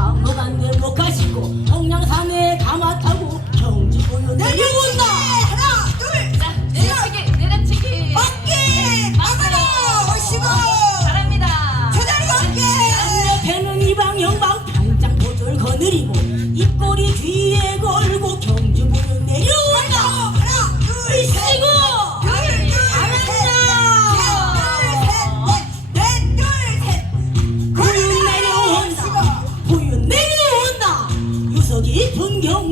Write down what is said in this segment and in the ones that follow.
사무간들 못 가시고 홍량산에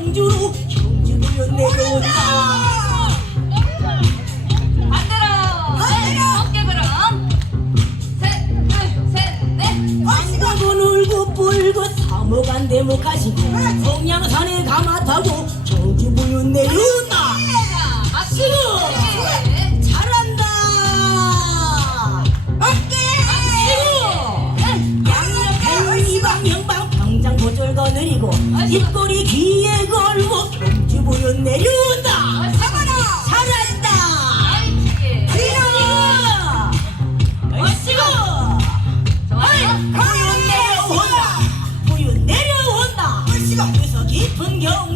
깊은 경주로 경주 내려온다 반대로. 어깨 그럼. 셋, 둘, 셋, 넷. 왕가군 울고 불고 사모간대 못 가시고 동양산에 가마 타고 경주 부윤 내려 내리고 입꼬리 귀에 걸고 경주부여 내려온다. 사바라 살았다. 지나 멋지고. 부여 내려온다. 부여 내려온다. 그래서 깊은 겨울